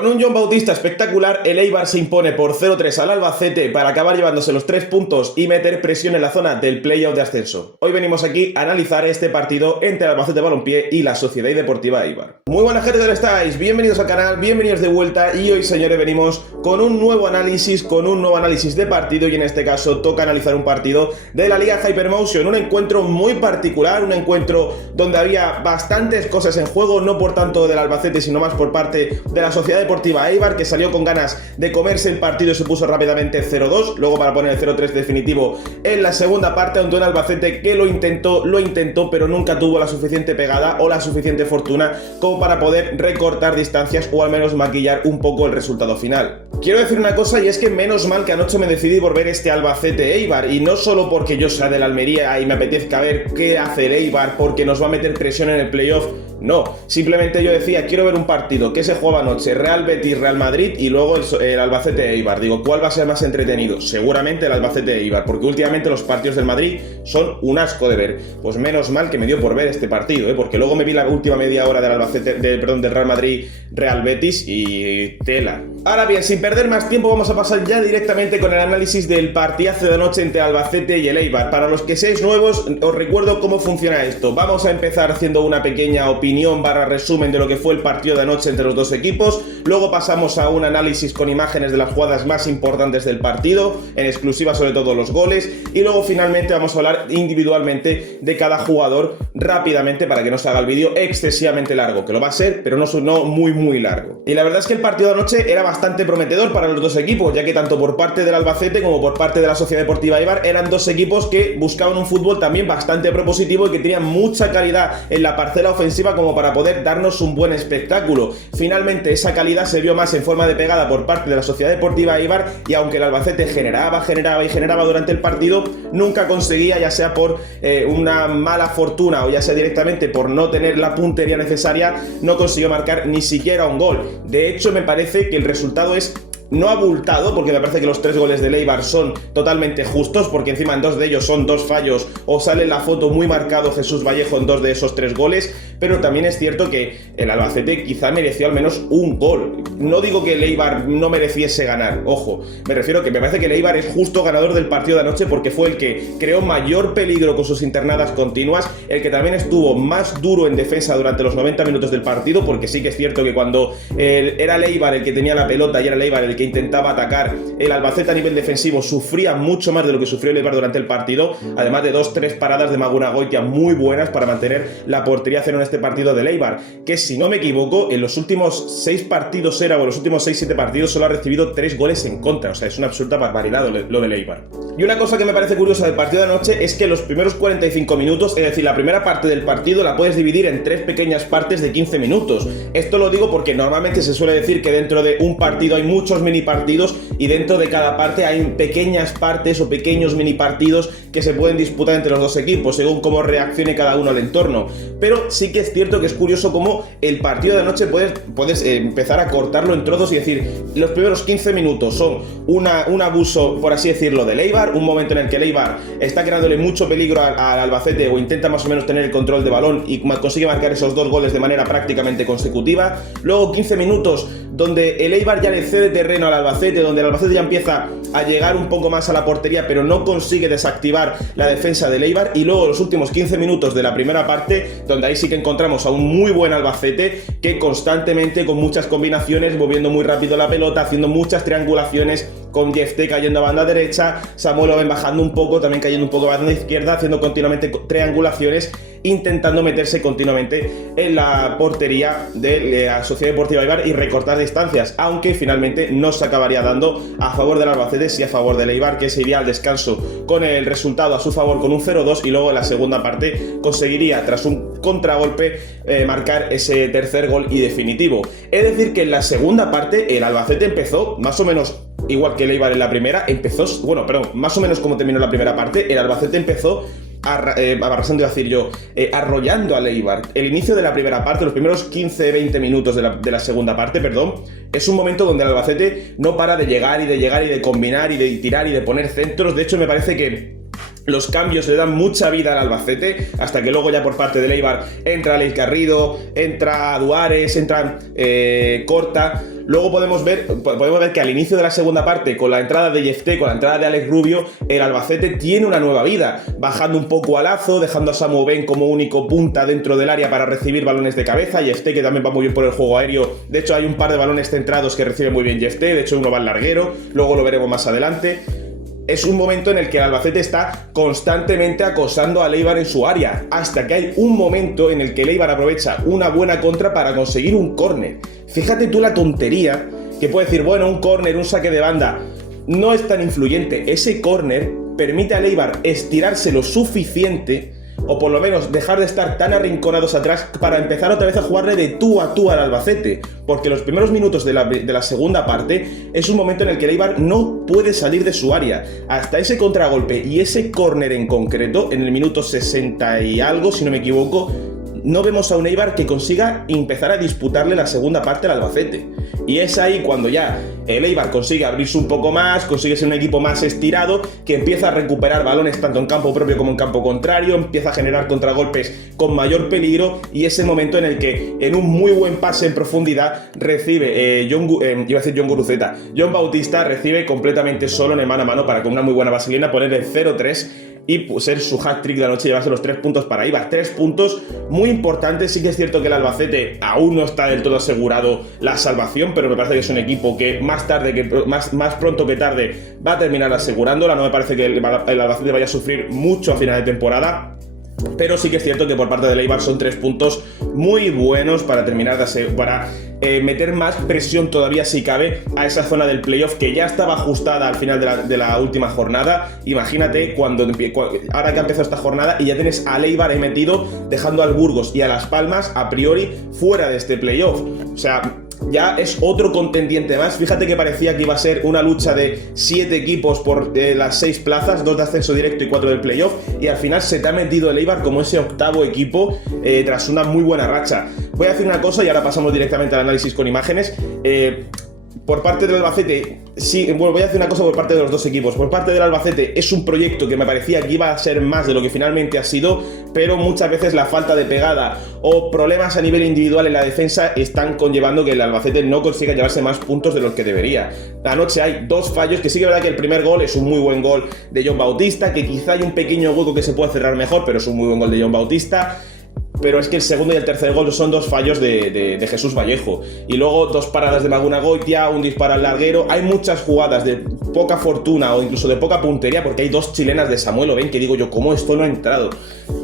Con un Jon Bautista espectacular, el Eibar se impone por 0-3 al Albacete para acabar llevándose los 3 puntos y meter presión en la zona del play-out de ascenso. Hoy venimos aquí a analizar este partido entre el Albacete Balompié y la Sociedad Deportiva Eibar. Muy buena gente, ¿dónde estáis? Bienvenidos al canal, bienvenidos de vuelta y hoy, señores, venimos con un nuevo análisis de partido y en este caso toca analizar un partido de la Liga Hypermotion, un encuentro muy particular, un encuentro donde había bastantes cosas en juego, no por tanto del Albacete sino más por parte de la Sociedad Deportiva Eibar, que salió con ganas de comerse el partido y se puso rápidamente 0-2, luego para poner el 0-3 definitivo en la segunda parte, ante un Albacete que lo intentó, pero nunca tuvo la suficiente pegada o la suficiente fortuna como para poder recortar distancias o al menos maquillar un poco el resultado final. Quiero decir una cosa, y es que menos mal que anoche me decidí por ver este Albacete Eibar, y no solo porque yo sea de la Almería y me apetezca ver qué hace el Eibar porque nos va a meter presión en el playoff. No, simplemente yo decía, quiero ver un partido que se jugaba anoche, Real Betis, Real Madrid y luego el Albacete Eibar. Digo, ¿cuál va a ser más entretenido? Seguramente el Albacete Eibar, porque últimamente los partidos del Madrid son un asco de ver. Pues menos mal que me dio por ver este partido, porque luego me vi la última media hora del Real Madrid, Real Betis y tela. Ahora bien, sin perder más tiempo, vamos a pasar ya directamente con el análisis del partidazo de anoche entre Albacete y el Eibar. Para los que seáis nuevos, os recuerdo cómo funciona esto. Vamos a empezar haciendo una pequeña opinión /resumen de lo que fue el partido de anoche entre los dos equipos. Luego pasamos a un análisis con imágenes de las jugadas más importantes del partido, en exclusiva sobre todo los goles. Y luego finalmente vamos a hablar individualmente de cada jugador rápidamente para que no se haga el vídeo excesivamente largo, que lo va a ser, pero no muy largo. Y la verdad es que el partido de anoche era bastante prometedor para los dos equipos, ya que tanto por parte del Albacete como por parte de la Sociedad Deportiva Eibar eran dos equipos que buscaban un fútbol también bastante propositivo y que tenían mucha calidad en la parcela ofensiva como para poder darnos un buen espectáculo. Finalmente esa calidad se vio más en forma de pegada por parte de la Sociedad Deportiva Eibar, y aunque el Albacete generaba durante el partido, nunca conseguía, ya sea por una mala fortuna o ya sea directamente por no tener la puntería necesaria, no consiguió marcar ni siquiera un gol. De hecho, me parece que el resultado es no abultado, porque me parece que los 3 goles de Eibar son totalmente justos, porque encima en 2 de ellos son 2 fallos o sale en la foto muy marcado Jesús Vallejo en 2 de esos 3 goles, pero también es cierto que el Albacete quizá mereció al menos un gol. No digo que el Eibar no mereciese ganar, ojo, me refiero que me parece que el Eibar es justo ganador del partido de anoche porque fue el que creó mayor peligro con sus internadas continuas, el que también estuvo más duro en defensa durante los 90 minutos del partido, porque sí que es cierto que cuando era el Eibar el que tenía la pelota y era el Eibar el que intentaba atacar, el Albacete a nivel defensivo sufría mucho más de lo que sufrió el Eibar durante el partido, además de 2-3 paradas de Maguna Goitia muy buenas para mantener la portería cero en este partido del Eibar, que si no me equivoco, en los últimos 6 partidos o los últimos 6-7 partidos solo ha recibido 3 goles en contra, o sea, es una absoluta barbaridad lo del Eibar. Y una cosa que me parece curiosa del partido de anoche es que los primeros 45 minutos, es decir, la primera parte del partido la puedes dividir en 3 pequeñas partes de 15 minutos. Esto lo digo porque normalmente se suele decir que dentro de un partido hay muchos mini partidos y dentro de cada parte hay pequeñas partes o pequeños mini partidos que se pueden disputar entre los dos equipos según cómo reaccione cada uno al entorno. Pero sí que es cierto que es curioso cómo el partido de anoche puedes empezar a cortarlo en trozos y decir, los primeros 15 minutos son un abuso, por así decirlo, del Eibar, un momento en el que el Eibar está creándole mucho peligro al Albacete o intenta más o menos tener el control de balón y consigue marcar esos 2 goles de manera prácticamente consecutiva. Luego 15 minutos donde el Eibar ya le cede terreno al Albacete, donde el Albacete ya empieza a llegar un poco más a la portería pero no consigue desactivar la defensa del Eibar, y luego los últimos 15 minutos de la primera parte donde ahí sí que encontramos a un muy buen Albacete que constantemente con muchas combinaciones, moviendo muy rápido la pelota, haciendo muchas triangulaciones, con Jefté cayendo a banda derecha, Samuel Oben bajando un poco, también cayendo un poco a banda izquierda, haciendo continuamente triangulaciones, intentando meterse continuamente en la portería de la Sociedad Deportiva Eibar y recortar distancias, aunque finalmente no se acabaría dando a favor del Albacete, sí a favor del Eibar, que se iría al descanso con el resultado a su favor con un 0-2, y luego en la segunda parte conseguiría, tras un contragolpe, marcar ese tercer gol y definitivo. Es decir que en la segunda parte el Albacete empezó más o menos igual que el Eibar en la primera, más o menos como terminó la primera parte. El Albacete empezó arrollando al Eibar. El inicio de la primera parte, los primeros 15-20 minutos de la segunda parte, es un momento donde el Albacete no para de llegar y de combinar y de tirar y de poner centros. De hecho, me parece que Los cambios le dan mucha vida al Albacete, hasta que luego ya por parte del Eibar entra Alex Garrido, entra Duares, entra Corta. Luego podemos ver que al inicio de la segunda parte, con la entrada de Jefté, con la entrada de Alex Rubio, el Albacete tiene una nueva vida, bajando un poco a Lazo, dejando a Samu Ben como único punta dentro del área para recibir balones de cabeza. Jefté, que también va muy bien por el juego aéreo. De hecho, hay un par de balones centrados que recibe muy bien Jefté, de hecho uno va al larguero, luego lo veremos más adelante. Es un momento en el que el Albacete está constantemente acosando al Eibar en su área, hasta que hay un momento en el que el Eibar aprovecha una buena contra para conseguir un córner. Fíjate tú la tontería que puede decir, bueno, un córner, un saque de banda, no es tan influyente. Ese córner permite al Eibar estirarse lo suficiente, o por lo menos dejar de estar tan arrinconados atrás, para empezar otra vez a jugarle de tú a tú al Albacete, porque los primeros minutos de la segunda parte es un momento en el que el Eibar no puede salir de su área. Hasta ese contragolpe y ese córner en concreto, en el minuto 60 y algo, si no me equivoco, no vemos a un Eibar que consiga empezar a disputarle la segunda parte al Albacete. Y es ahí cuando ya el Eibar consigue abrirse un poco más, consigue ser un equipo más estirado, que empieza a recuperar balones tanto en campo propio como en campo contrario, empieza a generar contragolpes con mayor peligro, y es el momento en el que, en un muy buen pase en profundidad, recibe John Bautista recibe completamente solo en el mano a mano para con una muy buena vaselina poner el 0-3 y ser su hat-trick de la noche, llevarse los 3 puntos para Eibar. 3 puntos muy importantes. Sí que es cierto que el Albacete aún no está del todo asegurado la salvación, pero me parece que es un equipo que más pronto que tarde va a terminar asegurándola. No me parece que el Albacete vaya a sufrir mucho a final de temporada, pero sí que es cierto que por parte del Eibar son 3 puntos muy buenos para terminar meter más presión todavía, si cabe, a esa zona del playoff que ya estaba ajustada al final de la última jornada. Imagínate ahora que ha empezado esta jornada y ya tienes al Eibar ahí metido, dejando al Burgos y a Las Palmas a priori fuera de este playoff. O sea, ya es otro contendiente más. Fíjate que parecía que iba a ser una lucha de 7 equipos por las 6 plazas, 2 de ascenso directo y 4 del playoff, y al final se te ha metido el Eibar como ese octavo equipo tras una muy buena racha. Voy a decir una cosa y ahora pasamos directamente al análisis con imágenes. Por parte del Albacete, sí, bueno, voy a hacer una cosa por parte de los dos equipos. Por parte del Albacete es un proyecto que me parecía que iba a ser más de lo que finalmente ha sido, pero muchas veces la falta de pegada o problemas a nivel individual en la defensa están conllevando que el Albacete no consiga llevarse más puntos de los que debería. Anoche hay 2 fallos, que sí que es verdad que el primer gol es un muy buen gol de John Bautista, que quizá hay un pequeño hueco que se puede cerrar mejor, pero es un muy buen gol de John Bautista. Pero es que el segundo y el tercer gol son 2 fallos de Jesús Vallejo. Y luego 2 paradas de Maguna Goitia, un disparo al larguero. Hay muchas jugadas de poca fortuna o incluso de poca puntería, porque hay 2 chilenas de Samuel Oben que digo yo, ¿cómo esto no ha entrado?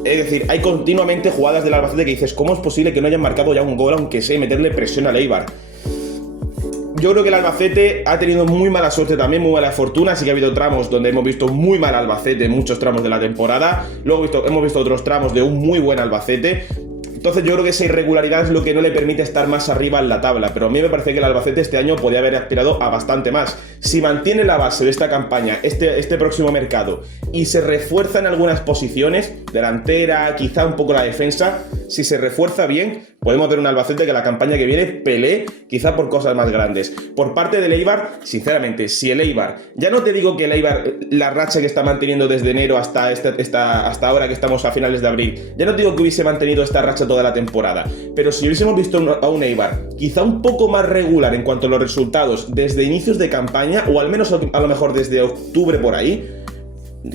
Es decir, hay continuamente jugadas del Albacete que dices, ¿cómo es posible que no hayan marcado ya un gol, aunque sea, y meterle presión al Eibar? Yo creo que el Albacete ha tenido muy mala suerte también, muy mala fortuna. Sí que ha habido tramos donde hemos visto muy mal Albacete en muchos tramos de la temporada. Luego hemos visto otros tramos de un muy buen Albacete. Entonces yo creo que esa irregularidad es lo que no le permite estar más arriba en la tabla, pero a mí me parece que el Albacete este año podía haber aspirado a bastante más. Si mantiene la base de esta campaña, este próximo mercado, y se refuerza en algunas posiciones, delantera, quizá un poco la defensa, si se refuerza bien, podemos ver un Albacete que la campaña que viene pelee quizá por cosas más grandes. Por parte del Eibar, sinceramente, si el Eibar, ya no te digo que el Eibar, la racha que está manteniendo desde enero hasta ahora que estamos a finales de abril, ya no te digo que hubiese mantenido esta racha toda la temporada, pero si hubiésemos visto a un Eibar quizá un poco más regular en cuanto a los resultados desde inicios de campaña, o al menos a lo mejor desde octubre por ahí,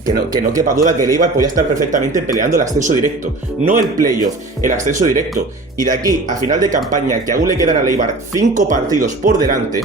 que no quepa duda que el Eibar podía estar perfectamente peleando el ascenso directo, no el playoff, el ascenso directo. Y de aquí a final de campaña, que aún le quedan al Eibar 5 partidos por delante,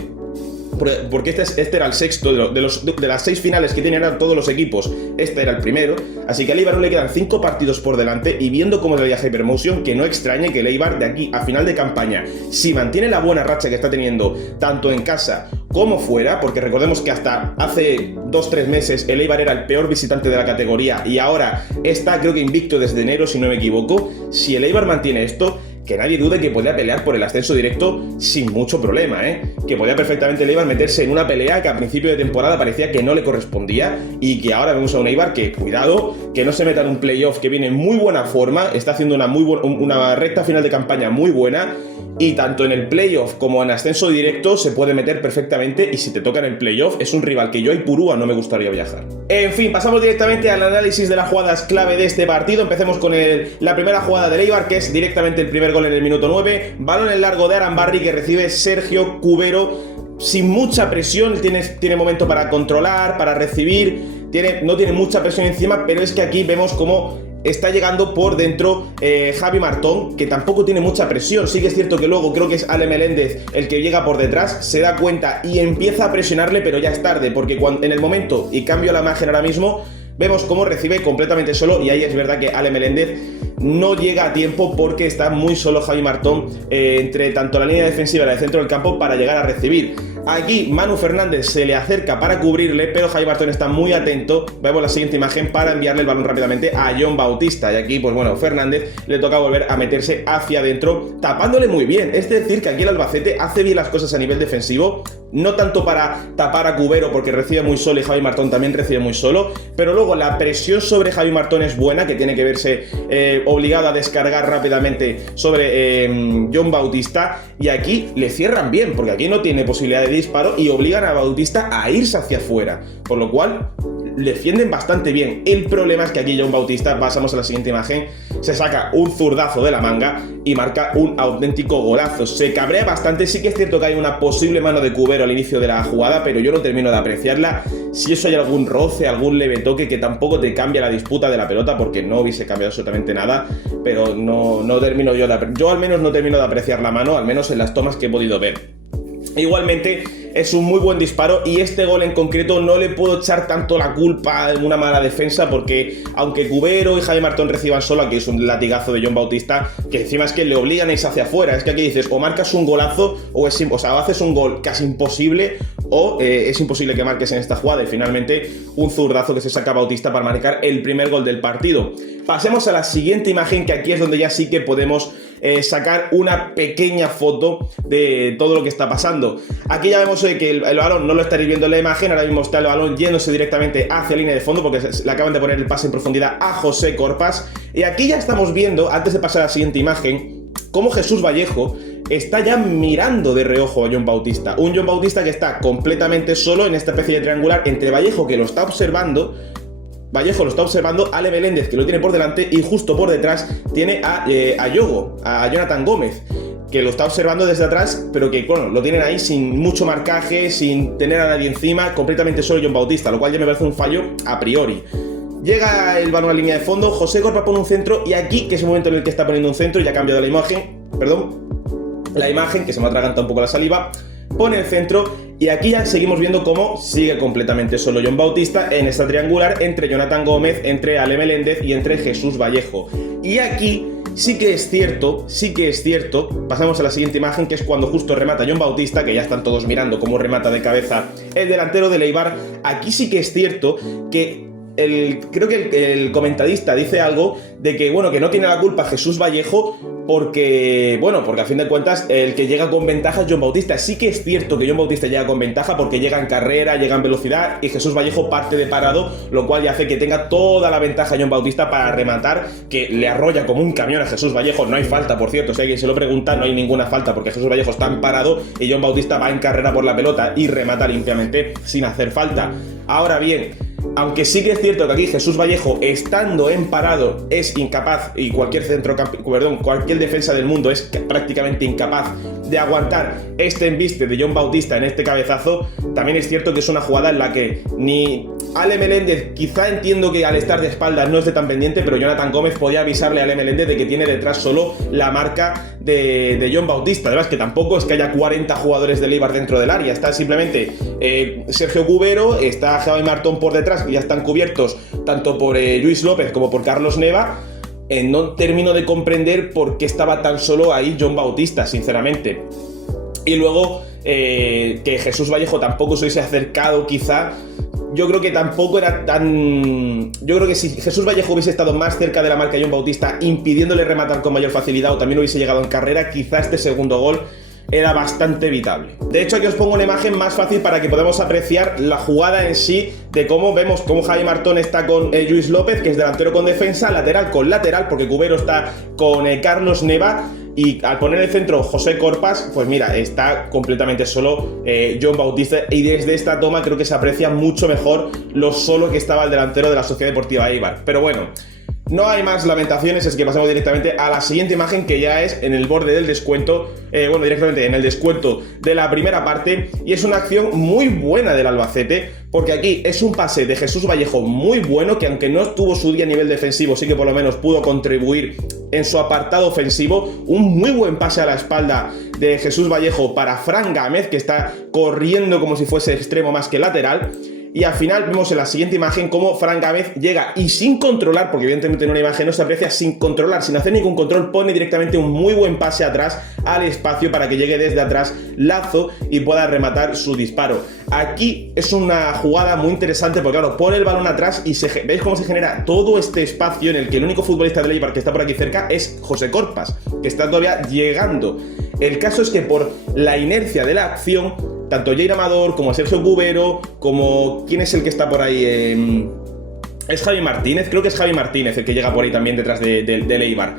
porque este era el sexto de las 6 finales que tenían todos los equipos, este era el primero, así que al Eibar le quedan 5 partidos por delante, y viendo cómo es el viaje Hypermotion, que no extrañe que el Eibar de aquí a final de campaña, si mantiene la buena racha que está teniendo tanto en casa como fuera, porque recordemos que hasta hace 2-3 meses el Eibar era el peor visitante de la categoría y ahora está, creo que invicto desde enero, si no me equivoco. Si el Eibar mantiene esto, que nadie dude que podría pelear por el ascenso directo sin mucho problema, que podía perfectamente el Eibar meterse en una pelea que a principio de temporada parecía que no le correspondía, y que ahora vemos a un Eibar que, cuidado, que no se meta en un playoff, que viene en muy buena forma, está haciendo una recta final de campaña muy buena, y tanto en el playoff como en ascenso directo se puede meter perfectamente, y si te toca en el playoff es un rival que yo y Purúa no me gustaría viajar. En fin, pasamos directamente al análisis de las jugadas clave de este partido. Empecemos con la primera jugada del Eibar, que es directamente el primer gol en el minuto 9, balón en largo de Arambarri que recibe Sergio Cubero sin mucha presión, tiene momento para controlar, para recibir, no tiene mucha presión encima, pero es que aquí vemos cómo está llegando por dentro Javi Martón, que tampoco tiene mucha presión. Sí que es cierto que luego creo que es Ale Meléndez el que llega por detrás, se da cuenta y empieza a presionarle, pero ya es tarde, porque en el momento, y cambio la imagen ahora mismo, vemos cómo recibe completamente solo, y ahí es verdad que Ale Meléndez no llega a tiempo porque está muy solo Javi Martón entre tanto la línea defensiva y la de centro del campo para llegar a recibir. Aquí Manu Fernández se le acerca para cubrirle, pero Javi Martón está muy atento. Vemos la siguiente imagen para enviarle el balón rápidamente a Jon Bautista, y aquí pues bueno, Fernández le toca volver a meterse hacia adentro, tapándole muy bien. Es decir, que aquí el Albacete hace bien las cosas a nivel defensivo, no tanto para tapar a Cubero porque recibe muy solo y Javi Martón también recibe muy solo, pero luego la presión sobre Javi Martón es buena, que tiene que verse obligado a descargar rápidamente sobre Jon Bautista, y aquí le cierran bien porque aquí no tiene posibilidad de disparo y obligan a Bautista a irse hacia afuera, por lo cual defienden bastante bien. El problema es que aquí Jon Bautista, pasamos a la siguiente imagen, se saca un zurdazo de la manga y marca un auténtico golazo. Se cabrea bastante, sí que es cierto que hay una posible mano de Cubero al inicio de la jugada, pero yo no termino de apreciarla. Si eso hay algún roce, algún leve toque que tampoco te cambia la disputa de la pelota, porque no hubiese cambiado absolutamente nada, pero no termino yo al menos no termino de apreciar la mano, al menos en las tomas que he podido ver. Igualmente es un muy buen disparo, y este gol en concreto no le puedo echar tanto la culpa en una mala defensa, porque aunque Cubero y Javi Martón reciban solo, aquí es un latigazo de Jon Bautista, que encima es que le obligan a irse hacia afuera. Es que aquí dices, o marcas un golazo o haces un gol casi imposible, o es imposible que marques en esta jugada, y finalmente un zurdazo que se saca Bautista para marcar el primer gol del partido. Pasemos a la siguiente imagen, que aquí es donde ya sí que podemos sacar una pequeña foto de todo lo que está pasando. Aquí ya vemos que el balón no lo estaréis viendo en la imagen, ahora mismo está el balón yéndose directamente hacia línea de fondo porque le acaban de poner el pase en profundidad a José Corpas, y aquí ya estamos viendo, antes de pasar a la siguiente imagen, cómo Jesús Vallejo está ya mirando de reojo a Jon Bautista, un Jon Bautista que está completamente solo en esta especie de triangular entre Vallejo, que lo está observando, Ale Meléndez, que lo tiene por delante, y justo por detrás tiene a Yogo, a Jonathan Gómez, que lo está observando desde atrás, pero que bueno, lo tienen ahí sin mucho marcaje, sin tener a nadie encima, completamente solo Jon Bautista, lo cual ya me parece un fallo a priori. Llega el balón a línea de fondo, José Corpa pone un centro, y aquí, que es el momento en el que está poniendo un centro, ya ha cambiado la imagen, que se me atraganta un poco la saliva, pone el centro, y aquí ya seguimos viendo cómo sigue completamente solo Jon Bautista en esta triangular entre Jonathan Gómez, entre Ale Meléndez y entre Jesús Vallejo. Y aquí sí que es cierto, pasamos a la siguiente imagen, que es cuando justo remata Jon Bautista, que ya están todos mirando cómo remata de cabeza el delantero del Eibar. Aquí sí que es cierto que creo que el comentarista dice algo de que, bueno, que no tiene la culpa Jesús Vallejo porque a fin de cuentas el que llega con ventaja es Jon Bautista. Sí que es cierto que Jon Bautista llega con ventaja porque llega en carrera, llega en velocidad, y Jesús Vallejo parte de parado, lo cual ya hace que tenga toda la ventaja Jon Bautista para rematar, que le arrolla como un camión a Jesús Vallejo. No hay falta, por cierto, si alguien se lo pregunta, no hay ninguna falta porque Jesús Vallejo está en parado y Jon Bautista va en carrera por la pelota y remata limpiamente sin hacer falta. Ahora bien, aunque sí que es cierto que aquí Jesús Vallejo, estando en parado, es incapaz, y cualquier defensa del mundo es prácticamente incapaz de aguantar este embiste de Jon Bautista en este cabezazo, también es cierto que es una jugada en la que ni Ale Meléndez, quizá entiendo que al estar de espaldas no esté tan pendiente, pero Jonathan Gómez podía avisarle a Ale Meléndez de que tiene detrás solo la marca de Jon Bautista. Además, que tampoco es que haya 40 jugadores del Eibar dentro del área, está simplemente Sergio Cubero, está Javi Martón por detrás, que ya están cubiertos tanto por Lluís López como por Carlos Neva. No termino de comprender por qué estaba tan solo ahí Jon Bautista, sinceramente. Y luego que Jesús Vallejo tampoco se hubiese acercado, quizá. Yo creo que tampoco era tan... Yo creo que si Jesús Vallejo hubiese estado más cerca de la marca de Jon Bautista, impidiéndole rematar con mayor facilidad, o también hubiese llegado en carrera, quizá este segundo gol era bastante evitable. De hecho, aquí os pongo una imagen más fácil para que podamos apreciar la jugada en sí, de cómo vemos cómo Javi Martón está con Lluís López, que es delantero con defensa, lateral con lateral, porque Cubero está con Carlos Neva. y al poner el centro José Corpas, pues mira, está completamente solo Jon Bautista, y desde esta toma creo que se aprecia mucho mejor lo solo que estaba el delantero de la Sociedad Deportiva Eibar. Pero bueno, no hay más lamentaciones, es que pasamos directamente a la siguiente imagen, que ya es en el borde del descuento, directamente en el descuento de la primera parte, y es una acción muy buena del Albacete, porque aquí es un pase de Jesús Vallejo muy bueno, que aunque no tuvo su día a nivel defensivo, sí que por lo menos pudo contribuir en su apartado ofensivo. Un muy buen pase a la espalda de Jesús Vallejo para Fran Gámez, que está corriendo como si fuese extremo más que lateral. Y al final vemos en la siguiente imagen cómo Fran Gámez llega y sin controlar, porque evidentemente en una imagen no se aprecia, sin controlar, sin hacer ningún control, pone directamente un muy buen pase atrás al espacio para que llegue desde atrás Lazo y pueda rematar su disparo. Aquí es una jugada muy interesante porque claro, pone el balón atrás y veis cómo se genera todo este espacio en el que el único futbolista del Eibar que está por aquí cerca es José Corpas, que está todavía llegando. El caso es que por la inercia de la acción, tanto Jair Amador como Sergio Cubero, como... ¿quién es el que está por ahí? Es Javi Martínez, creo que es Javi Martínez el que llega por ahí también detrás del Eibar.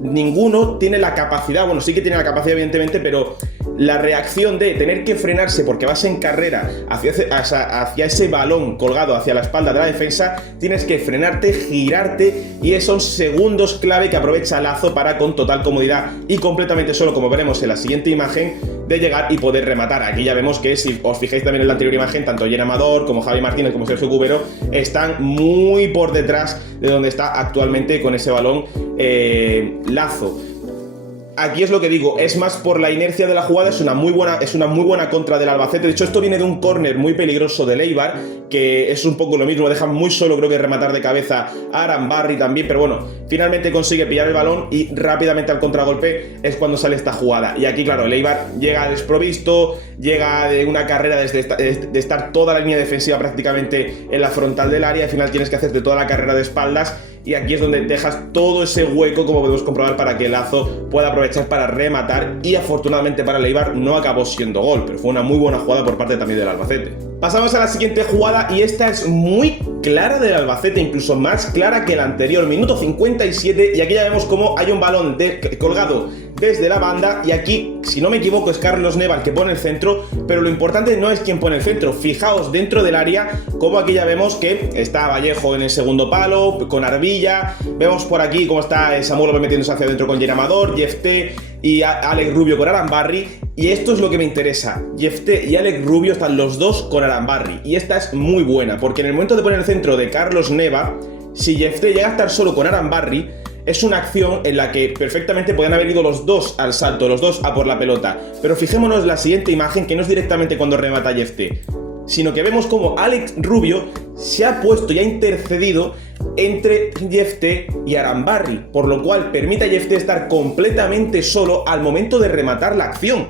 Ninguno tiene la capacidad, bueno, sí que tiene la capacidad evidentemente, pero la reacción de tener que frenarse porque vas en carrera hacia ese balón colgado hacia la espalda de la defensa, tienes que frenarte, girarte, y son segundos clave que aprovecha Lazo para, con total comodidad y completamente solo, como veremos en la siguiente imagen, de llegar y poder rematar. Aquí ya vemos que, si os fijáis también en la anterior imagen, tanto Jair Amador como Javi Martínez como Sergio Cubero están muy por detrás de donde está actualmente con ese balón Lazo. Aquí es lo que digo, es más por la inercia de la jugada, es una muy buena contra del Albacete. De hecho, esto viene de un córner muy peligroso del Eibar, que es un poco lo mismo, deja muy solo, creo que rematar de cabeza a Arambarri también, pero bueno, finalmente consigue pillar el balón y rápidamente al contragolpe es cuando sale esta jugada. Y aquí, claro, el Eibar llega desprovisto, llega de una carrera de estar toda la línea defensiva prácticamente en la frontal del área, al final tienes que hacerte toda la carrera de espaldas. Y aquí es donde dejas todo ese hueco, como podemos comprobar, para que Lazo pueda aprovechar para rematar, y afortunadamente para el Eibar no acabó siendo gol, pero fue una muy buena jugada por parte también del Albacete. Pasamos a la siguiente jugada, y esta es muy clara del Albacete, incluso más clara que la anterior. Minuto 57, y aquí ya vemos cómo hay un balón colgado desde la banda, y aquí, si no me equivoco, es Carlos Neva el que pone el centro, pero lo importante no es quién pone el centro. Fijaos dentro del área, como aquí ya vemos que está Vallejo en el segundo palo, con Arbilla, vemos por aquí cómo está Samuel López metiéndose hacia adentro con Jair Amador, Jefté y Alex Rubio con Arambarri, y esto es lo que me interesa. Jefté y Alex Rubio están los dos con Arambarri, y esta es muy buena, porque en el momento de poner el centro de Carlos Neva, si Jefté llega a estar solo con Arambarri, es una acción en la que perfectamente podían haber ido los dos al salto, los dos a por la pelota. Pero fijémonos en la siguiente imagen, que no es directamente cuando remata Jefté, sino que vemos como Alex Rubio se ha puesto y ha intercedido entre Jefté y Arambarri, por lo cual permite a Jefté estar completamente solo al momento de rematar la acción.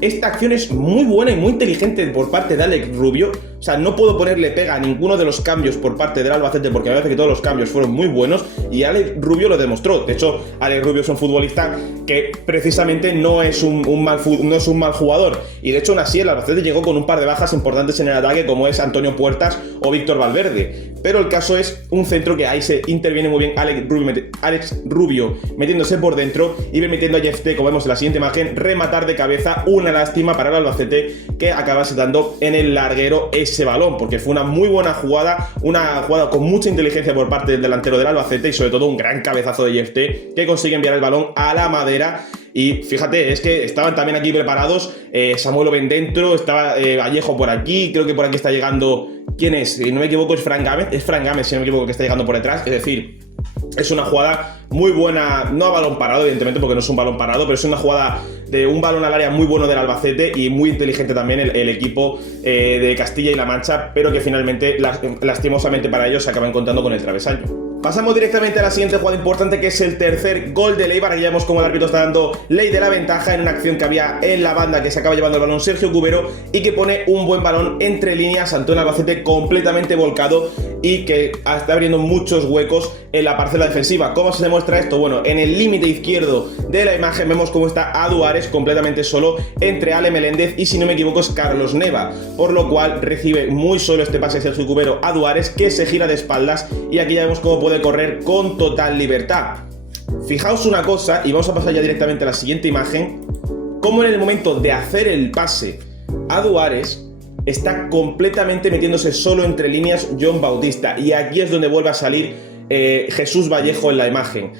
Esta acción es muy buena y muy inteligente por parte de Alex Rubio. O sea, no puedo ponerle pega a ninguno de los cambios por parte del Albacete, porque me parece que todos los cambios fueron muy buenos, y Alex Rubio lo demostró. De hecho, Alex Rubio es un futbolista que precisamente no es un mal jugador, y de hecho aún así el Albacete llegó con un par de bajas importantes en el ataque, como es Antonio Puertas o Víctor Valverde. Pero el caso es un centro que ahí se interviene muy bien Alex Rubio metiéndose por dentro y permitiendo a Jefté, como vemos en la siguiente imagen, rematar de cabeza. Una lástima para el Albacete que acabase dando en el larguero ese balón, porque fue una muy buena jugada, una jugada con mucha inteligencia por parte del delantero del Albacete, y sobre todo un gran cabezazo de Jefté que consigue enviar el balón a la madera. Y fíjate, es que estaban también aquí preparados, Samuel Oben dentro, estaba Vallejo por aquí, creo que por aquí está llegando, ¿quién es? Si no me equivoco es Fran Gámez, si no me equivoco, que está llegando por detrás. Es decir, es una jugada muy buena, no a balón parado evidentemente, porque no es un balón parado, pero es una jugada de un balón al área muy bueno del Albacete, y muy inteligente también el equipo de Castilla y La Mancha, pero que finalmente, lastimosamente para ellos, se acaba encontrando con el travesaño. Pasamos directamente a la siguiente jugada importante, que es el tercer gol del Eibar. Aquí ya vemos cómo el árbitro está dando ley de la ventaja en una acción que había en la banda, que se acaba llevando el balón Sergio Cubero, y que pone un buen balón entre líneas ante un Albacete completamente volcado y que está abriendo muchos huecos en la parcela defensiva. ¿Cómo se demuestra esto? Bueno, en el límite izquierdo de la imagen vemos cómo está Aduares completamente solo entre Ale Meléndez y, si no me equivoco, es Carlos Neva, por lo cual recibe muy solo este pase Sergio Cubero a Aduares, que se gira de espaldas, y aquí ya vemos cómo puede correr con total libertad. Fijaos una cosa, y vamos a pasar ya directamente a la siguiente imagen, cómo en el momento de hacer el pase a Duares está completamente metiéndose solo entre líneas Jon Bautista, y aquí es donde vuelve a salir Jesús Vallejo en la imagen.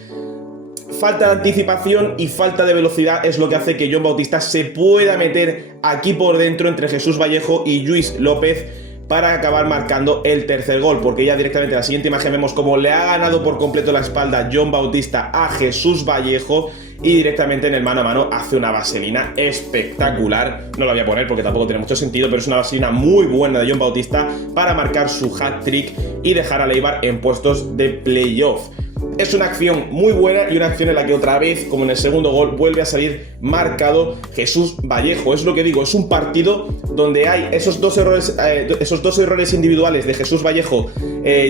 Falta de anticipación y falta de velocidad es lo que hace que Jon Bautista se pueda meter aquí por dentro entre Jesús Vallejo y Lluís López para acabar marcando el tercer gol, porque ya directamente en la siguiente imagen vemos cómo le ha ganado por completo la espalda Jon Bautista a Jesús Vallejo y directamente en el mano a mano hace una vaselina espectacular. No la voy a poner porque tampoco tiene mucho sentido, pero es una vaselina muy buena de Jon Bautista para marcar su hat-trick y dejar al Eibar en puestos de playoff. Es una acción muy buena y una acción en la que otra vez, como en el segundo gol, vuelve a salir marcado Jesús Vallejo. Es lo que digo, es un partido donde hay esos dos errores individuales de Jesús Vallejo.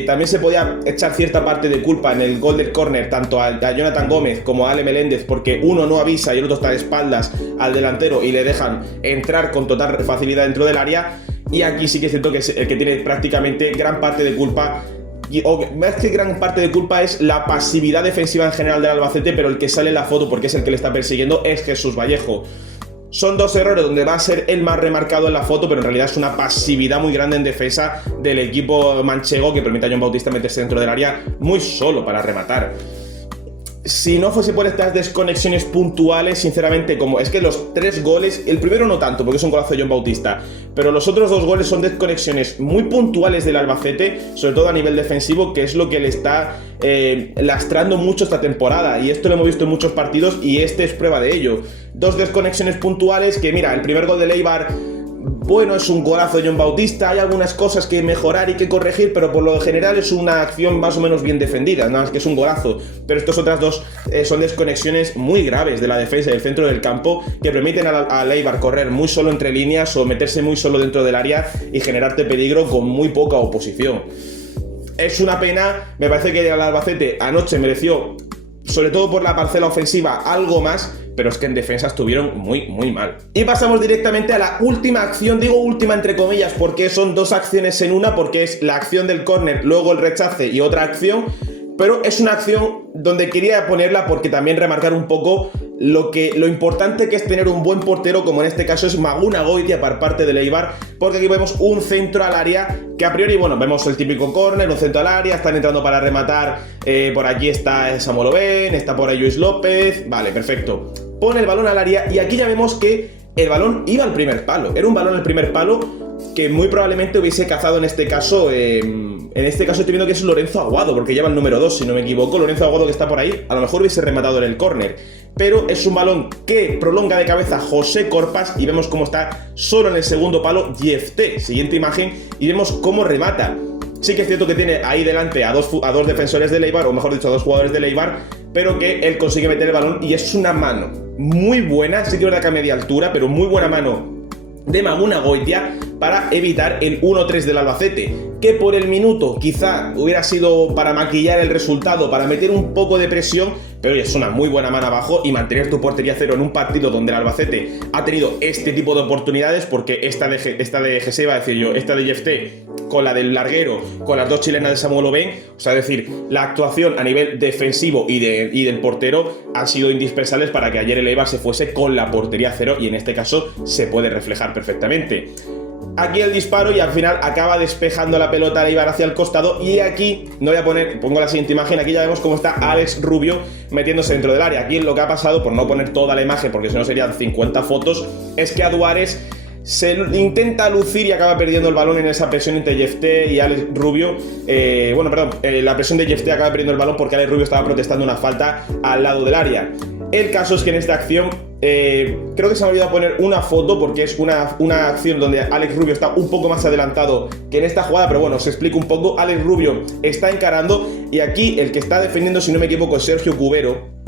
También se podía echar cierta parte de culpa en el gol del córner tanto a Jonathan Gómez como a Ale Meléndez, porque uno no avisa y el otro está de espaldas al delantero y le dejan entrar con total facilidad dentro del área. Y aquí sí que es cierto que es el que tiene prácticamente gran parte de culpa. O más que gran parte de culpa es la pasividad defensiva en general del Albacete, pero el que sale en la foto, porque es el que le está persiguiendo, es Jesús Vallejo. Son dos errores donde va a ser el más remarcado en la foto, pero en realidad es una pasividad muy grande en defensa del equipo manchego que permite a Jon Bautista meterse dentro del área muy solo para rematar. Si no fuese por estas desconexiones puntuales, sinceramente, como es que los tres goles, el primero no tanto, porque es un golazo de Jon Bautista, pero los otros dos goles son desconexiones muy puntuales del Albacete, sobre todo a nivel defensivo, que es lo que le está lastrando mucho esta temporada, y esto lo hemos visto en muchos partidos, y este es prueba de ello. Dos desconexiones puntuales que, mira, el primer gol del Eibar, bueno, es un golazo de Jon Bautista, hay algunas cosas que mejorar y que corregir, pero por lo general es una acción más o menos bien defendida, nada más que es un golazo. Pero estas otras dos son desconexiones muy graves de la defensa y del centro del campo que permiten al Eibar correr muy solo entre líneas o meterse muy solo dentro del área y generarte peligro con muy poca oposición. Es una pena, me parece que el Albacete anoche mereció, sobre todo por la parcela ofensiva, algo más, pero es que en defensa estuvieron muy mal. Y pasamos directamente a la última acción, digo última entre comillas porque son dos acciones en una, porque es la acción del córner, luego el rechace y otra acción, pero es una acción donde quería ponerla porque también remarcar un poco lo importante que es tener un buen portero, como en este caso es Maguna Goitia por parte del Eibar, porque aquí vemos un centro al área que a priori, bueno, vemos el típico córner, un centro al área, están entrando para rematar, por aquí está Samuel Oben, está por ahí Lluís López, vale, perfecto. Pone el balón al área y aquí ya vemos que el balón iba al primer palo, era un balón al primer palo que muy probablemente hubiese cazado en este caso, estoy viendo que es Lorenzo Aguado, porque lleva el número 2, si no me equivoco, Lorenzo Aguado que está por ahí, a lo mejor hubiese rematado en el córner, pero es un balón que prolonga de cabeza José Corpas y vemos cómo está solo en el segundo palo Yefté, siguiente imagen, y vemos cómo remata. Sí que es cierto que tiene ahí delante a dos defensores del Eibar, o mejor dicho, a dos jugadores del Eibar, pero que él consigue meter el balón y es una mano muy buena, sí que es verdad que a media altura, pero muy buena mano de Maguna Goitia para evitar el 1-3 del Albacete, que por el minuto quizá hubiera sido para maquillar el resultado, para meter un poco de presión, pero oye, es una muy buena mano abajo y mantener tu portería cero en un partido donde el Albacete ha tenido este tipo de oportunidades, porque esta de Gese, iba a decir yo, esta de Yefté, con la del larguero, con las dos chilenas de Samuel Oben, o sea, es decir, la actuación a nivel defensivo y del portero han sido indispensables para que ayer el Eibar se fuese con la portería cero, y en este caso se puede reflejar perfectamente. Aquí el disparo y al final acaba despejando la pelota al Eibar hacia el costado, y aquí, no voy a poner, pongo la siguiente imagen, aquí ya vemos cómo está Alex Rubio metiéndose dentro del área. Aquí lo que ha pasado, por no poner toda la imagen porque si no serían 50 fotos, es que a Duares se intenta lucir y acaba perdiendo el balón en esa presión entre Yefté y Alex Rubio. La presión de Yefté acaba perdiendo el balón porque Alex Rubio estaba protestando una falta al lado del área. El caso es que en esta acción, creo que se me ha olvidado poner una foto porque es una acción donde Alex Rubio está un poco más adelantado que en esta jugada, pero bueno, os explico un poco. Alex Rubio está encarando y aquí el que está defendiendo, si no me equivoco, es Sergio Cubero.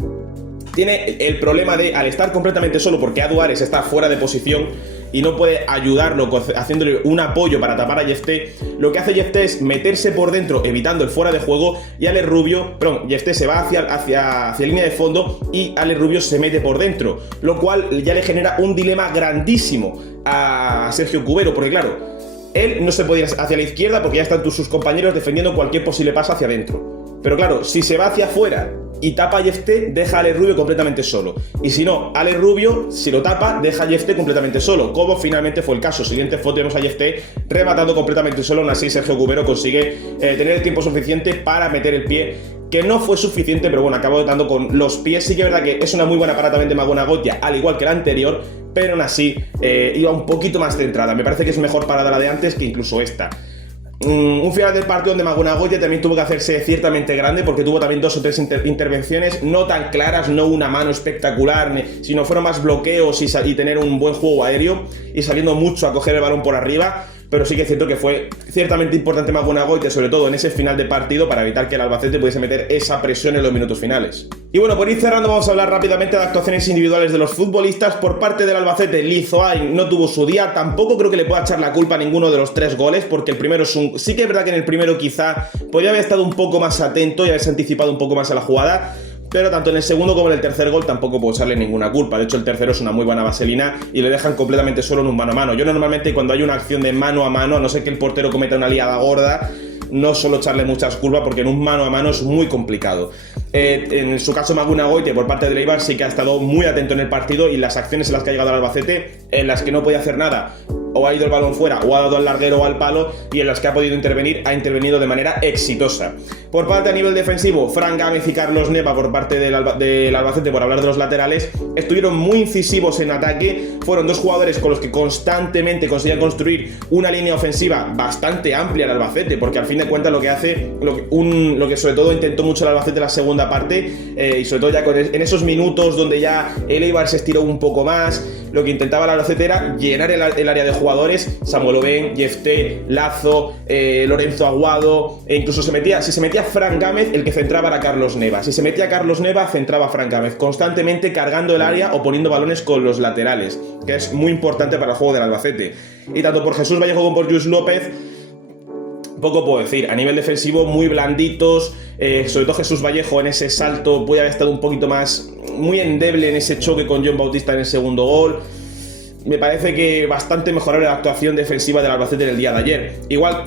Tiene el problema de, al estar completamente solo, porque Duares está fuera de posición y no puede ayudarlo haciéndole un apoyo para tapar a Yefté, lo que hace Yefté es meterse por dentro evitando el fuera de juego, y Alex Rubio, Yefté se va hacia línea de fondo y Alex Rubio se mete por dentro, lo cual ya le genera un dilema grandísimo a Sergio Cubero, porque claro, él no se puede ir hacia la izquierda porque ya están sus compañeros defendiendo cualquier posible paso hacia adentro. Pero claro, si se va hacia afuera y tapa a Jefté, deja a Alex Rubio completamente solo. Y si no, Alex Rubio, si lo tapa, deja a Jefté completamente solo, como finalmente fue el caso. Siguiente foto, vemos a Jefté rematando completamente solo. Aún así, Sergio Cubero consigue tener el tiempo suficiente para meter el pie, que no fue suficiente, pero bueno, acabó dando con los pies. Sí que es verdad que es una muy buena parada también de Magonagoitia, al igual que la anterior, pero aún así iba un poquito más centrada. Me parece que es mejor parada la de antes que incluso esta. Un final del partido donde Magonagoitia también tuvo que hacerse ciertamente grande, porque tuvo también 2 o 3 intervenciones no tan claras, no una mano espectacular, sino fueron más bloqueos y tener un buen juego aéreo y saliendo mucho a coger el balón por arriba. Pero sí que es cierto que fue ciertamente importante Magonagoitia, sobre todo en ese final de partido, para evitar que el Albacete pudiese meter esa presión en los minutos finales. Y bueno, por ir cerrando, vamos a hablar rápidamente de actuaciones individuales de los futbolistas. Por parte del Albacete, Lizoain no tuvo su día. Tampoco creo que le pueda echar la culpa a ninguno de los 3 goles, porque el primero es un... Sí que es verdad que en el primero quizá podría haber estado un poco más atento y haberse anticipado un poco más a la jugada, pero tanto en el segundo como en el tercer gol tampoco puedo echarle ninguna culpa. De hecho, el tercero es una muy buena vaselina y le dejan completamente solo en un mano a mano. Yo normalmente, cuando hay una acción de mano a mano, a no ser que el portero cometa una liada gorda, no suelo echarle muchas culpas, porque en un mano a mano es muy complicado. En su caso, Magonagoitia, por parte del Eibar, sí que ha estado muy atento en el partido, y las acciones en las que ha llegado el Albacete, en las que no podía hacer nada, o ha ido el balón fuera, o ha dado al larguero o al palo, y en las que ha podido intervenir, ha intervenido de manera exitosa. Por parte a nivel defensivo, Fran Gámez y Carlos Neva, por parte del Albacete, por hablar de los laterales, estuvieron muy incisivos en ataque. Fueron 2 jugadores con los que constantemente conseguían construir una línea ofensiva bastante amplia el Albacete, porque al fin de cuentas lo que hace, lo que sobre todo intentó mucho el Albacete en la segunda parte, y sobre todo ya en esos minutos donde ya el Eibar se estiró un poco más, lo que intentaba el Albacete era llenar el área de jugadores. Samuel Oben, Jefté, Lazo, Lorenzo Aguado, e incluso si se metía Fran Gámez, el que centraba era Carlos Neva. Si se metía Carlos Neva, centraba a Fran Gámez, constantemente cargando el área o poniendo balones con los laterales, que es muy importante para el juego del Albacete. Y tanto por Jesús Vallejo como por Lluís López, poco puedo decir. A nivel defensivo, muy blanditos, sobre todo Jesús Vallejo en ese salto puede haber estado un poquito más, muy endeble en ese choque con Jon Bautista en el segundo gol. Me parece que bastante mejorable la actuación defensiva del Albacete en el día de ayer. Igual,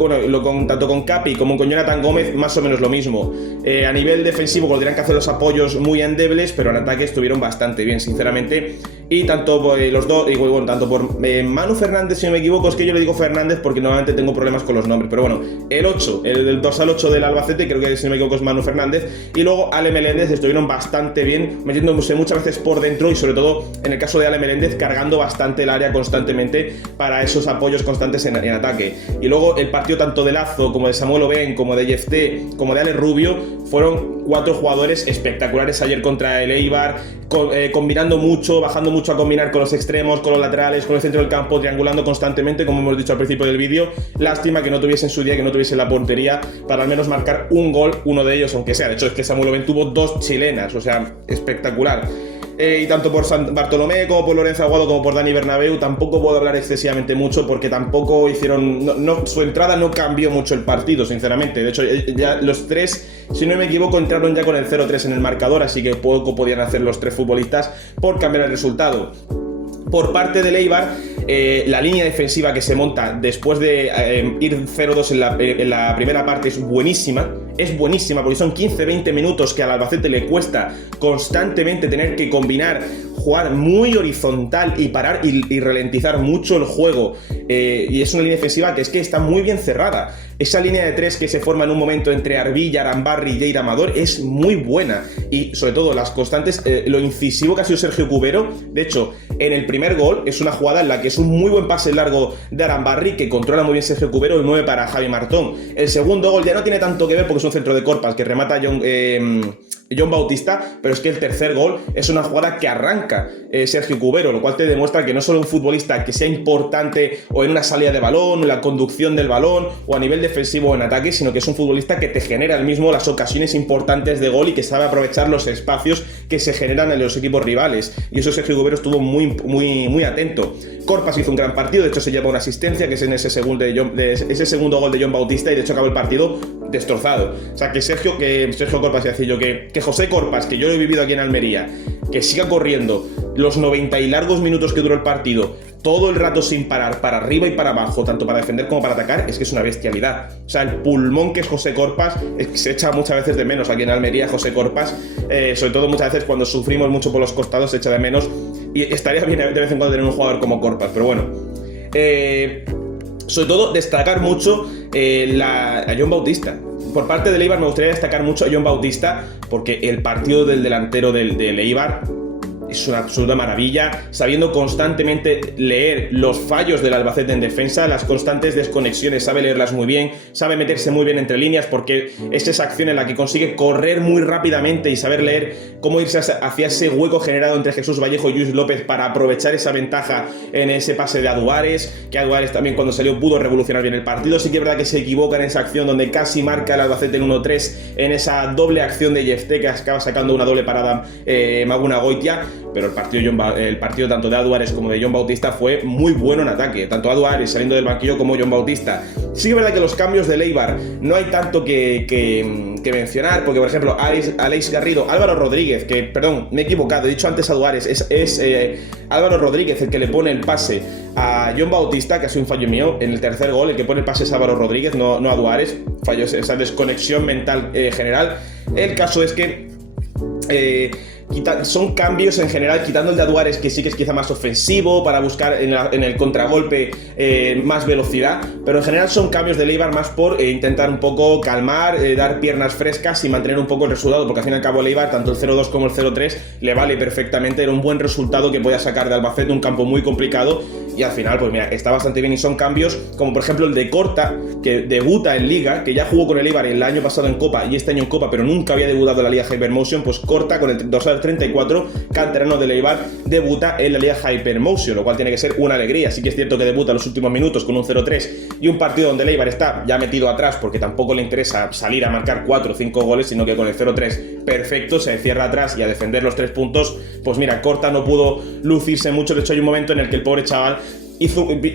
tanto con Capi como con Jonathan Gómez, más o menos lo mismo. A nivel defensivo, tendrían que hacer los apoyos muy endebles, pero en ataque estuvieron bastante bien, sinceramente. Y tanto por los dos, y bueno, tanto por Manu Fernández, si no me equivoco, es que yo le digo Fernández porque normalmente tengo problemas con los nombres, pero bueno, el 8, el dorsal 8 del Albacete, creo que si no me equivoco es Manu Fernández, y luego Ale Meléndez estuvieron bastante bien, metiéndose muchas veces por dentro, y sobre todo en el caso de Ale Meléndez, cargando bastante el área constantemente para esos apoyos constantes en ataque. Y luego el partido tanto de Lazo como de Samuel Oben, como de Jefté, como de Alex Rubio, fueron 4 jugadores espectaculares ayer contra el Eibar, combinando mucho, bajando mucho a combinar con los extremos, con los laterales, con el centro del campo, triangulando constantemente, como hemos dicho al principio del vídeo. Lástima que no tuviesen su día, que no tuviesen la portería para al menos marcar un gol, uno de ellos, aunque sea. De hecho, es que Samuel Oben tuvo 2 chilenas, o sea, espectacular. Y tanto por San Bartolomé como por Lorenzo Aguado como por Dani Bernabéu tampoco puedo hablar excesivamente mucho, porque tampoco hicieron, su entrada no cambió mucho el partido, sinceramente. De hecho, ya los 3, si no me equivoco, entraron ya con el 0-3 en el marcador, así que poco podían hacer los 3 futbolistas por cambiar el resultado. Por parte del Eibar, la línea defensiva que se monta después de ir 0-2 en la primera parte es buenísima, porque son 15-20 minutos que al Albacete le cuesta constantemente tener que combinar, jugar muy horizontal y parar y ralentizar mucho el juego, y es una línea defensiva que es que está muy bien cerrada. Esa línea de 3 que se forma en un momento entre Arbilla, Arambarri y Lleida Amador es muy buena, y sobre todo las constantes, lo incisivo que ha sido Sergio Cubero. De hecho, en el primer gol es una jugada en la que es un muy buen pase largo de Arambarri, que controla muy bien Sergio Cubero y mueve para Javi Martón. El segundo gol ya no tiene tanto que ver porque es un centro de Corpas que remata Jon Bautista, pero es que el tercer gol es una jugada que arranca Sergio Cubero, lo cual te demuestra que no solo un futbolista que sea importante o en una salida de balón, o en la conducción del balón, o a nivel defensivo o en ataque, sino que es un futbolista que te genera el mismo las ocasiones importantes de gol y que sabe aprovechar los espacios que se generan en los equipos rivales. Y eso Sergio Cubero estuvo muy atento. Corpas hizo un gran partido, de hecho se lleva una asistencia, que es en ese segundo gol de Jon Bautista, y de hecho acabó el partido destrozado. O sea, que Sergio Corpas, es decir, que José Corpas, que yo lo he vivido aquí en Almería, que siga corriendo los 90 y largos minutos que duró el partido, todo el rato sin parar, para arriba y para abajo, tanto para defender como para atacar, es que es una bestialidad. O sea, el pulmón que es José Corpas, es que se echa muchas veces de menos aquí en Almería, José Corpas, sobre todo muchas veces cuando sufrimos mucho por los costados se echa de menos, y estaría bien de vez en cuando tener un jugador como Corpas, pero bueno. Sobre todo destacar mucho a Jon Bautista. Por parte del Eibar me gustaría destacar mucho a Jon Bautista, porque el partido del delantero del Eibar es una absoluta maravilla, sabiendo constantemente leer los fallos del Albacete en defensa, las constantes desconexiones, sabe leerlas muy bien, sabe meterse muy bien entre líneas, porque es esa acción en la que consigue correr muy rápidamente y saber leer cómo irse hacia ese hueco generado entre Jesús Vallejo y Lluís López para aprovechar esa ventaja en ese pase de Aduares, que Aduares también cuando salió pudo revolucionar bien el partido. Sí que es verdad que se equivoca en esa acción donde casi marca el Albacete en 1-3, en esa doble acción de Jefté que acaba sacando una doble parada Maguna Goitia, pero el partido tanto de Aduares como de Jon Bautista fue muy bueno en ataque, tanto Aduares saliendo del banquillo como Jon Bautista. Sí que es verdad que los cambios de Eibar no hay tanto que mencionar, porque por ejemplo Aleix Garrido, Álvaro Rodríguez, que perdón, me he equivocado, he dicho antes Aduares, es Álvaro Rodríguez el que le pone el pase a Jon Bautista, que ha sido un fallo mío en el tercer gol, el que pone el pase es Álvaro Rodríguez, no Aduares, fallo, esa desconexión mental general. El caso es que son cambios en general, quitando el de Aduares, que sí que es quizá más ofensivo para buscar en el contragolpe más velocidad, pero en general son cambios de Eibar más por intentar un poco calmar, dar piernas frescas y mantener un poco el resultado, porque al fin y al cabo el Eibar, tanto el 0-2 como el 0-3 le vale perfectamente, era un buen resultado que podía sacar de Albacete, un campo muy complicado, y al final pues mira, está bastante bien. Y son cambios como por ejemplo el de Corta, que debuta en Liga, que ya jugó con el Eibar el año pasado en Copa y este año en Copa, pero nunca había debutado en la Liga Hypermotion. Pues Corta, con el dorsal 34, canterano del Eibar, debuta en la Liga Hypermotion, lo cual tiene que ser una alegría. Sí que es cierto que debuta en los últimos minutos con un 0-3 y un partido donde el Eibar está ya metido atrás, porque tampoco le interesa salir a marcar 4 o 5 goles, sino que con el 0-3 perfecto, se cierra atrás y a defender los 3 puntos. Pues mira, Corta no pudo lucirse mucho. De hecho hay un momento en el que el pobre chaval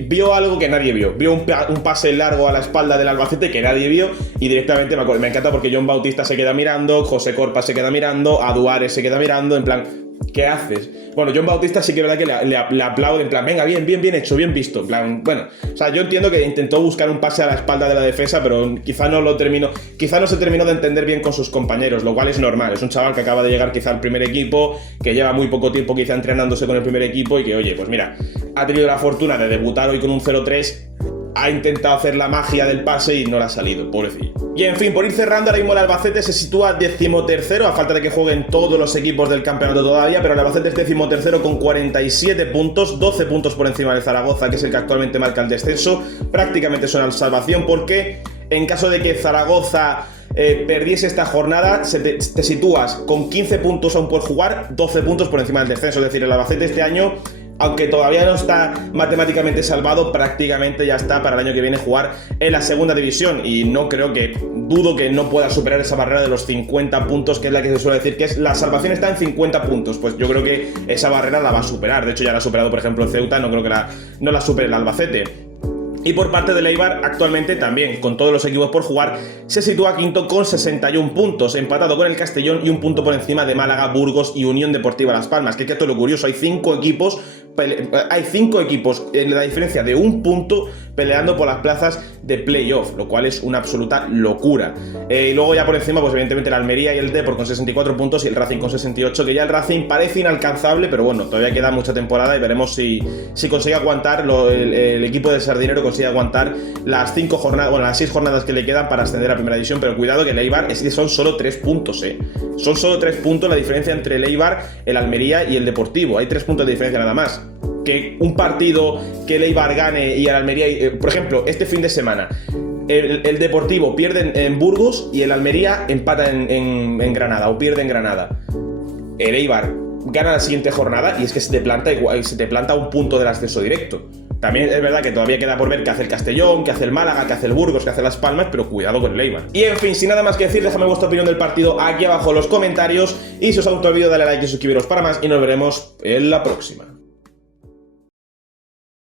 vio algo que nadie vio un pase largo a la espalda del Albacete que nadie vio, y directamente me encanta porque Jon Bautista se queda mirando, José Corpas se queda mirando, Aduares se queda mirando, en plan, ¿qué haces? Bueno, Jon Bautista sí que es verdad que le aplaude, en plan, venga, bien hecho, bien visto, en plan, bueno, o sea, yo entiendo que intentó buscar un pase a la espalda de la defensa, pero quizá no se terminó de entender bien con sus compañeros, lo cual es normal. Es un chaval que acaba de llegar quizá al primer equipo, que lleva muy poco tiempo quizá entrenándose con el primer equipo y que, oye, pues mira, ha tenido la fortuna de debutar hoy con un 0-3, ha intentado hacer la magia del pase y no le ha salido, pobrecillo. Y en fin, por ir cerrando, ahora mismo el Albacete se sitúa 13º, a falta de que jueguen todos los equipos del campeonato todavía, pero el Albacete es 13º con 47 puntos, 12 puntos por encima de Zaragoza, que es el que actualmente marca el descenso. Prácticamente son la salvación, porque en caso de que Zaragoza perdiese esta jornada, te sitúas con 15 puntos aún por jugar, 12 puntos por encima del descenso. Es decir, el Albacete este año, aunque todavía no está matemáticamente salvado, prácticamente ya está para el año que viene jugar en la segunda división, y dudo que no pueda superar esa barrera de los 50 puntos, que es la que se suele decir que es la salvación está en 50 puntos. Pues yo creo que esa barrera la va a superar. De hecho ya la ha superado por ejemplo el Ceuta, no creo que no la supere el Albacete. Y por parte del Eibar, actualmente también, con todos los equipos por jugar, se sitúa quinto con 61 puntos, empatado con el Castellón y un punto por encima de Málaga, Burgos y Unión Deportiva Las Palmas. Que esto es lo curioso, hay 5 equipos en la diferencia de un punto peleando por las plazas de playoff, lo cual es una absoluta locura. Y luego ya por encima, pues evidentemente la Almería y el Depor con 64 puntos y el Racing con 68, que ya el Racing parece inalcanzable, pero bueno, todavía queda mucha temporada y veremos si consigue aguantar, el equipo de Sardinero consigue aguantar las 6 jornadas que le quedan para ascender a primera división. Pero cuidado que el Eibar son solo 3 puntos, son solo 3 puntos la diferencia entre el Eibar, el Almería y el Deportivo. Hay 3 puntos de diferencia nada más. Que un partido que el Eibar gane y el Almería, por ejemplo, este fin de semana el Deportivo pierde en Burgos y el Almería empata en Granada, o pierde en Granada. El Eibar gana la siguiente jornada y es que se te planta un punto del ascenso directo. También es verdad que todavía queda por ver qué hace el Castellón, qué hace el Málaga, qué hace el Burgos, qué hace Las Palmas, pero cuidado con el Eibar. Y en fin, sin nada más que decir, déjame vuestra opinión del partido aquí abajo en los comentarios, y si os ha gustado el vídeo dale a like y suscribiros para más, y nos veremos en la próxima.